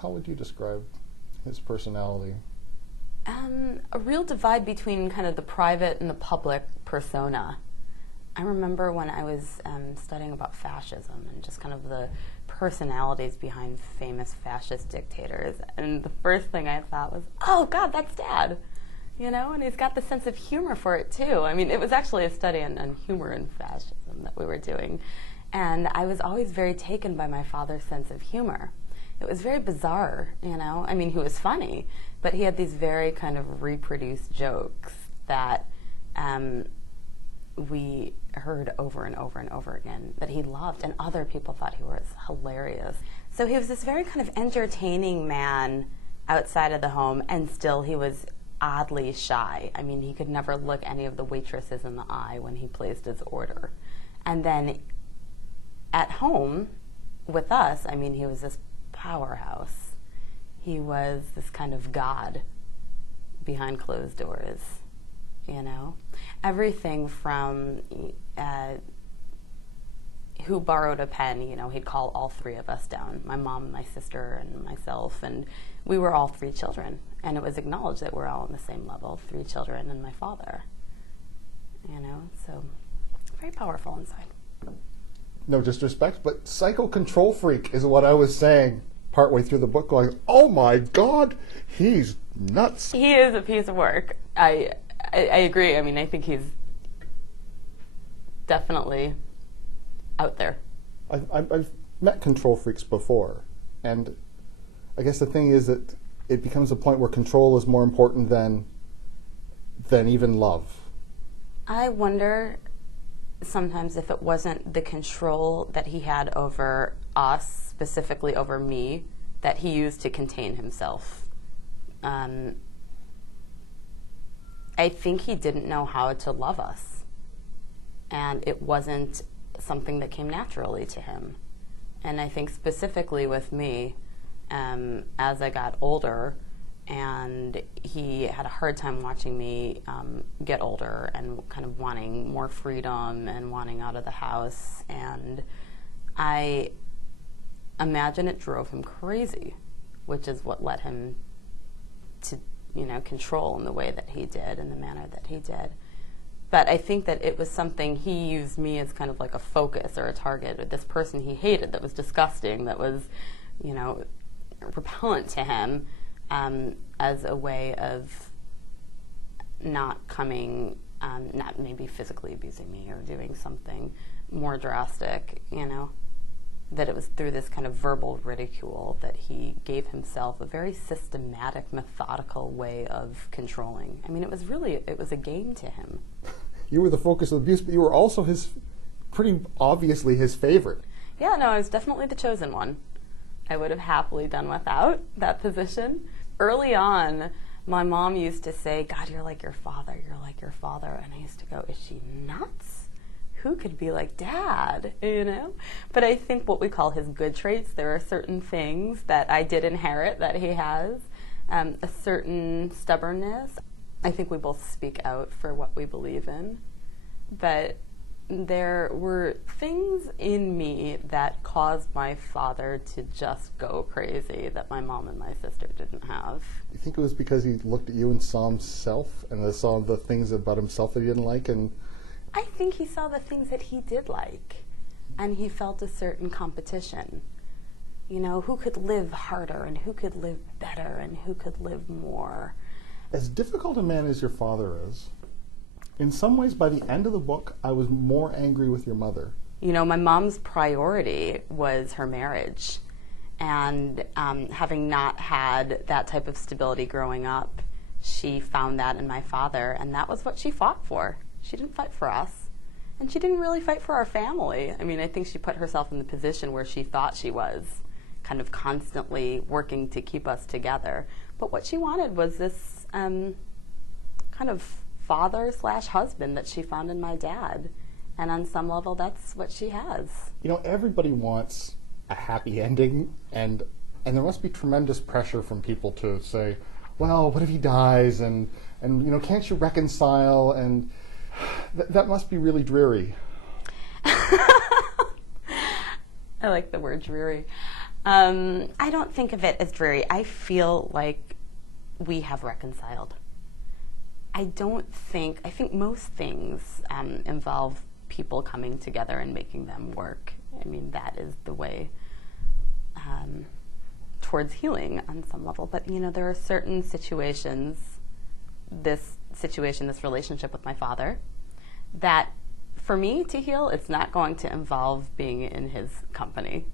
How would you describe his personality? A real divide between kind of the private and the public persona. I remember when I was studying about fascism and just kind of the personalities behind famous fascist dictators, and the first thing I thought was, oh God, that's Dad. You know, and he's got the sense of humor for it too. I mean, it was actually a study on humor and fascism that we were doing, and I was always very taken by my father's sense of humor. It was very bizarre, you know. I mean, he was funny, but he had these very kind of reproduced jokes that we heard over and over and over again that he loved, and other people thought he was hilarious. So he was this very kind of entertaining man outside of the home, and still he was oddly shy. I mean, he could never look any of the waitresses in the eye when he placed his order. And then at home with us, I mean, he was this powerhouse. He was this kind of god behind closed doors, you know? Everything from who borrowed a pen, you know, he'd call all three of us down, my mom, my sister, and myself, and we were all three children. And it was acknowledged that we're all on the same level, three children and my father, you know? So very powerful inside. No disrespect, but psycho control freak is what I was saying partway through the book, going, oh my God, he's nuts. He is a piece of work. I agree. I mean, I think he's definitely out there. I've met control freaks before, and I guess the thing is that it becomes a point where control is more important than even love. I wonder sometimes if it wasn't the control that he had over us, specifically over me, that he used to contain himself. I think he didn't know how to love us, and it wasn't something that came naturally to him. And I think specifically with me, as I got older, and he had a hard time watching me get older and kind of wanting more freedom and wanting out of the house. And I imagine it drove him crazy, which is what led him to, you know, control in the way that he did, in the manner that he did. But I think that it was something he used me as kind of like a focus or a target, or this person he hated that was disgusting, that was, you know, repellent to him, as a way of not coming, not maybe physically abusing me or doing something more drastic, you know, that it was through this kind of verbal ridicule that he gave himself a very systematic, methodical way of controlling. I mean, it was a game to him. You were the focus of abuse, but you were also pretty obviously his favorite. Yeah, no, I was definitely the chosen one. I would have happily done without that position. Early on, my mom used to say, God, you're like your father, you're like your father. And I used to go, is she nuts? Who could be like Dad, you know? But I think what we call his good traits, there are certain things that I did inherit that he has, a certain stubbornness. I think we both speak out for what we believe in. But there were things in me that caused my father to just go crazy that my mom and my sister didn't have. You think it was because he looked at you and saw himself, and saw the things about himself that he didn't like? And I think he saw the things that he did like, and he felt a certain competition. You know, who could live harder, and who could live better, and who could live more. As difficult a man as your father is, in some ways, by the end of the book, I was more angry with your mother. You know, my mom's priority was her marriage. And having not had that type of stability growing up, she found that in my father, and that was what she fought for. She didn't fight for us. And she didn't really fight for our family. I mean, I think she put herself in the position where she thought she was, kind of constantly working to keep us together. But what she wanted was this kind of father/husband that she found in my dad. And on some level, that's what she has. You know, everybody wants a happy ending, and there must be tremendous pressure from people to say, well, what if he dies, and you know, can't you reconcile? And that must be really dreary. I like the word dreary. I don't think of it as dreary. I feel like we have reconciled. I think most things involve people coming together and making them work. I mean, that is the way towards healing on some level. But, there are certain situations, this relationship with my father, that for me to heal, it's not going to involve being in his company.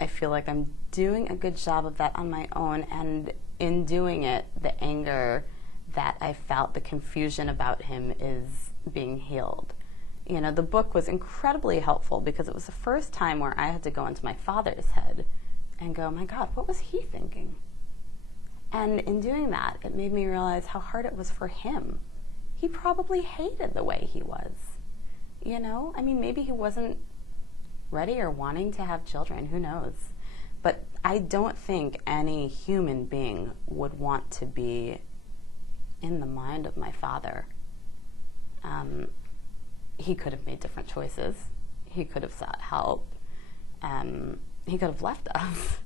I feel like I'm doing a good job of that on my own, and in doing it, the anger that I felt, the confusion about him, is being healed. The book was incredibly helpful because it was the first time where I had to go into my father's head and go, my God, what was he thinking? And in doing that, it made me realize how hard it was for him. He probably hated the way he was. Maybe he wasn't ready or wanting to have children, who knows? But I don't think any human being would want to be in the mind of my father. He could have made different choices. He could have sought help. He could have left us,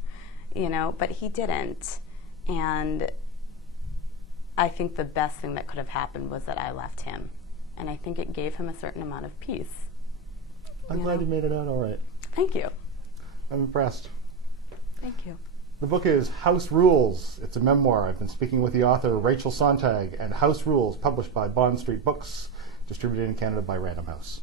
but he didn't. And I think the best thing that could have happened was that I left him. And I think it gave him a certain amount of peace. I'm glad you made it out all right. Thank you. I'm impressed. Thank you. The book is House Rules. It's a memoir. I've been speaking with the author, Rachel Sontag, and House Rules, published by Bond Street Books, distributed in Canada by Random House.